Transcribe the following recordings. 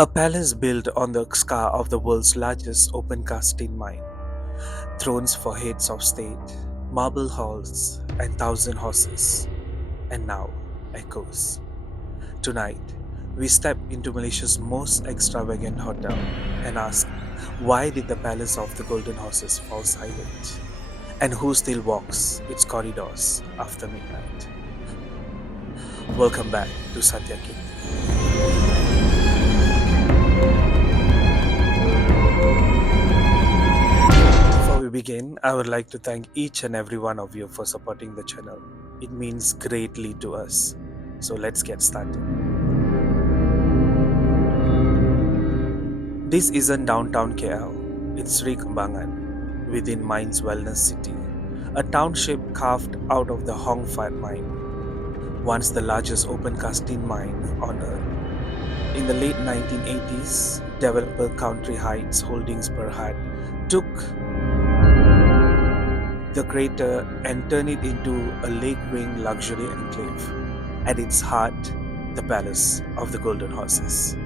A palace built on the scar of the world's largest open cast tin mine, thrones for heads of state, marble halls, and thousand horses, and now echoes. Tonight, we step into Malaysia's most extravagant hotel and ask, why did the palace of the golden horses fall silent? And who still walks its corridors after midnight? Welcome back to Sathiya. Before we begin, I would like to thank each and every one of you for supporting the channel. It means greatly to us. So let's get started. This isn't downtown KL, it's Sri Kembangan, within Mine's Wellness City, a township carved out of the Hong Fat mine, once the largest open cast tin mine on earth. In the late 1980s, developer Country Heights Holdings Berhad took the crater and turned it into a lake ring luxury enclave. At its heart, the Palace of the Golden Horses.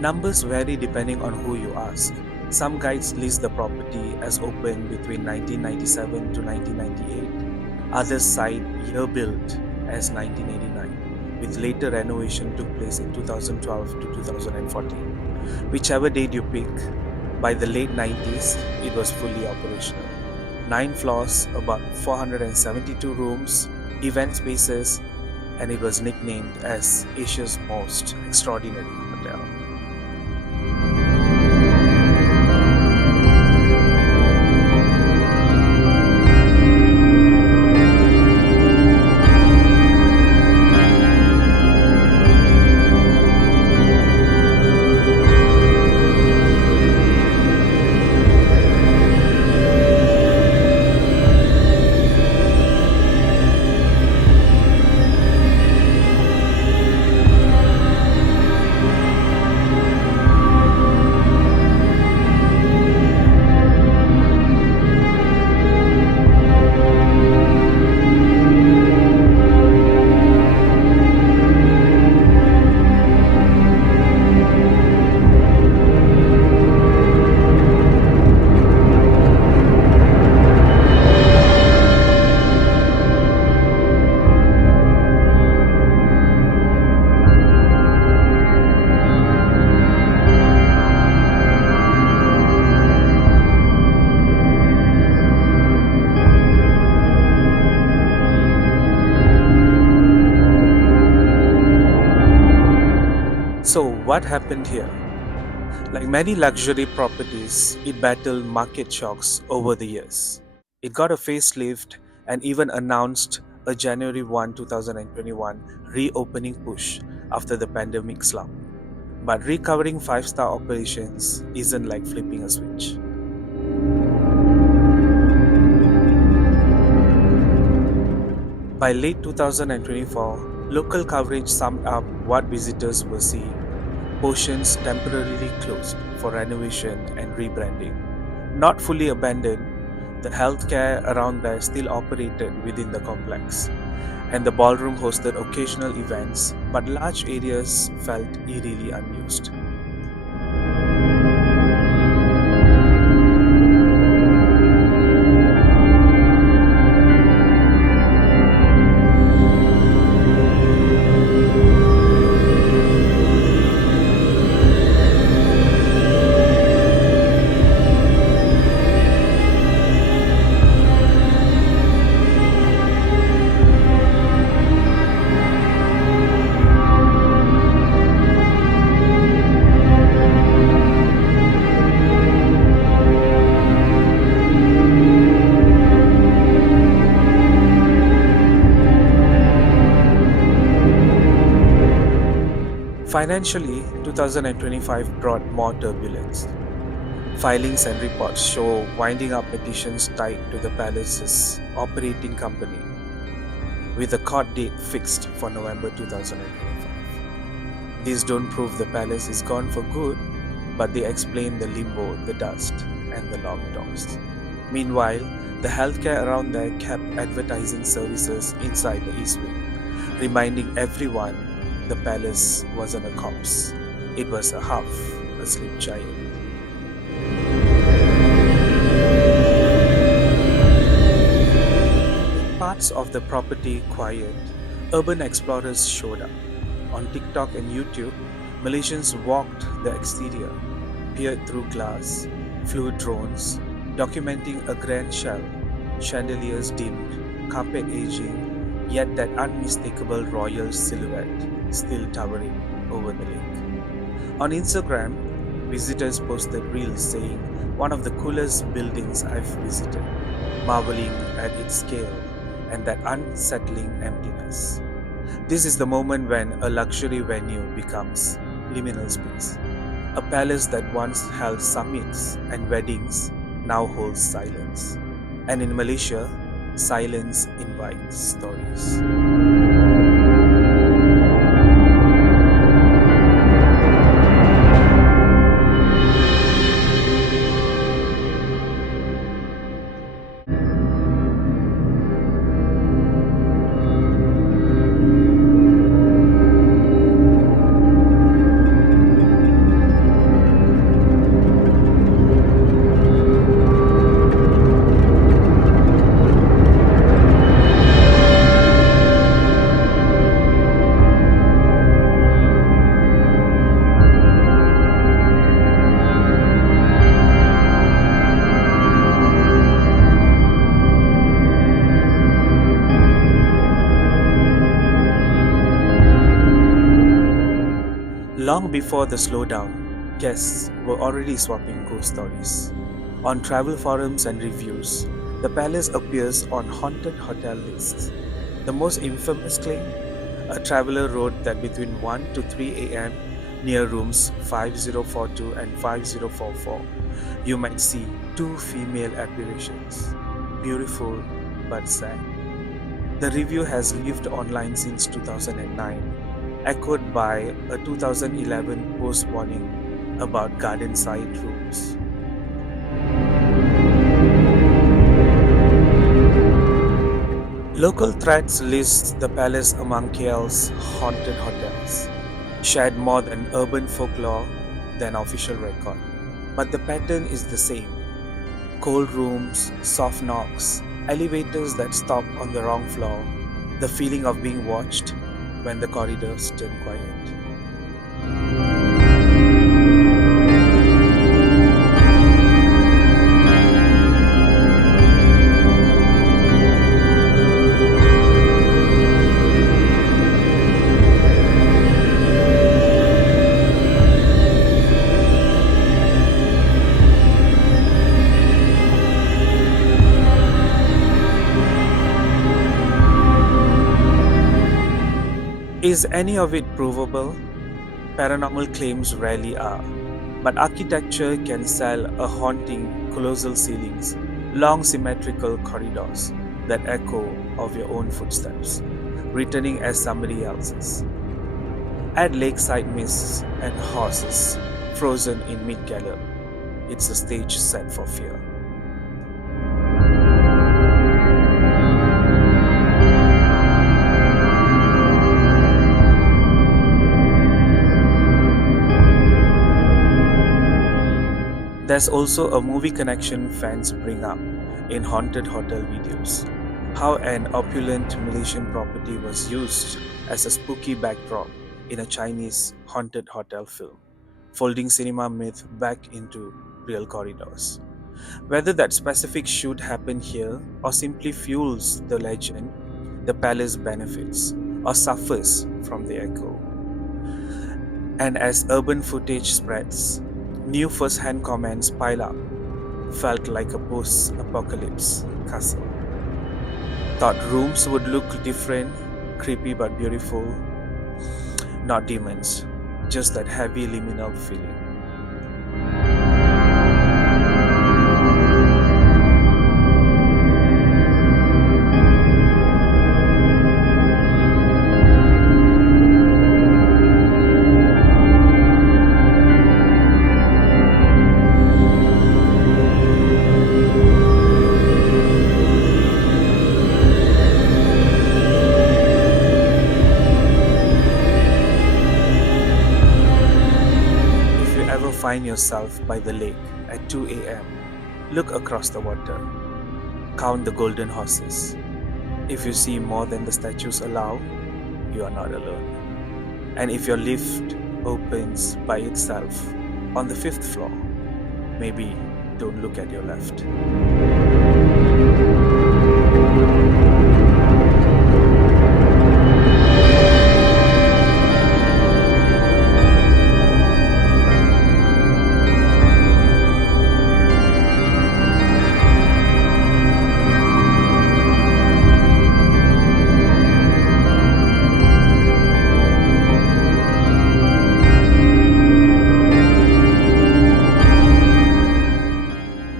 Numbers vary depending on who you ask. Some guides list the property as open between 1997 to 1998. Others cite year built as 1989, with later renovation took place in 2012 to 2014. Whichever date you pick, by the late 90s, it was fully operational. 9 floors, about 472 rooms, event spaces, and it was nicknamed as Asia's most extraordinary hotel. So, what happened here? Like many luxury properties, it battled market shocks over the years. It got a facelift and even announced a January 1, 2021 reopening push after the pandemic slump. But recovering 5-star operations isn't like flipping a switch. By late 2024, local coverage summed up what visitors were seeing. Portions temporarily closed for renovation and rebranding. Not fully abandoned, the healthcare around there still operated within the complex, and the ballroom hosted occasional events, but large areas felt eerily unused. Financially, 2025 brought more turbulence. Filings and reports show winding up petitions tied to the palace's operating company, with a court date fixed for November 2025. These don't prove the palace is gone for good, but they explain the limbo, the dust, and the locked doors. Meanwhile, the healthcare around there kept advertising services inside the East Wing, reminding everyone the palace wasn't a corpse. It was a half asleep giant. Parts of the property quiet, urban explorers showed up. On TikTok and YouTube, Malaysians walked the exterior, peered through glass, flew drones, documenting a grand shell, chandeliers dimmed, carpet aging, yet that unmistakable royal silhouette still towering over the lake. On Instagram, visitors posted reels saying, "One of the coolest buildings I've visited," marveling at its scale and that unsettling emptiness. This is the moment when a luxury venue becomes liminal space. A palace that once held summits and weddings now holds silence. And in Malaysia, silence invites stories. Long before the slowdown, guests were already swapping ghost stories. On travel forums and reviews, the palace appears on haunted hotel lists. The most infamous claim? A traveler wrote that between 1 to 3 am, near rooms 5042 and 5044, you might see two female apparitions. Beautiful but sad. The review has lived online since 2009, echoed by a 2011 post warning about garden side rooms. Local threads list the palace among KL's haunted hotels, shared more than urban folklore than official record. But the pattern is the same: cold rooms, soft knocks, elevators that stop on the wrong floor, the feeling of being watched when the corridors turn quiet. Is any of it provable? Paranormal claims rarely are, but architecture can sell a haunting colossal ceilings, long symmetrical corridors that echo of your own footsteps, returning as somebody else's. Add lakeside mists and horses frozen in mid-gallop. It's a stage set for fear. There's also a movie connection fans bring up in haunted hotel videos. How an opulent Malaysian property was used as a spooky backdrop in a Chinese haunted hotel film, folding cinema myth back into real corridors. Whether that specific shoot happened here or simply fuels the legend, the palace benefits or suffers from the echo. And as urban footage spreads, new first-hand comments pile up. Felt like a post-apocalypse castle. Thought rooms would look different, creepy but beautiful. Not demons, just that heavy liminal feeling. If you ever find yourself by the lake at 2 a.m., look across the water. Count the golden horses. If you see more than the statues allow, you are not alone. And if your lift opens by itself on the fifth floor, maybe don't look at your left.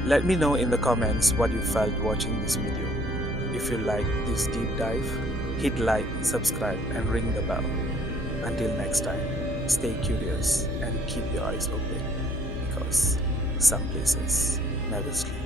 Let me know in the comments what you felt watching this video. If you liked this deep dive, hit like, subscribe, and ring the bell. Until next time, stay curious and keep your eyes open because some places never sleep.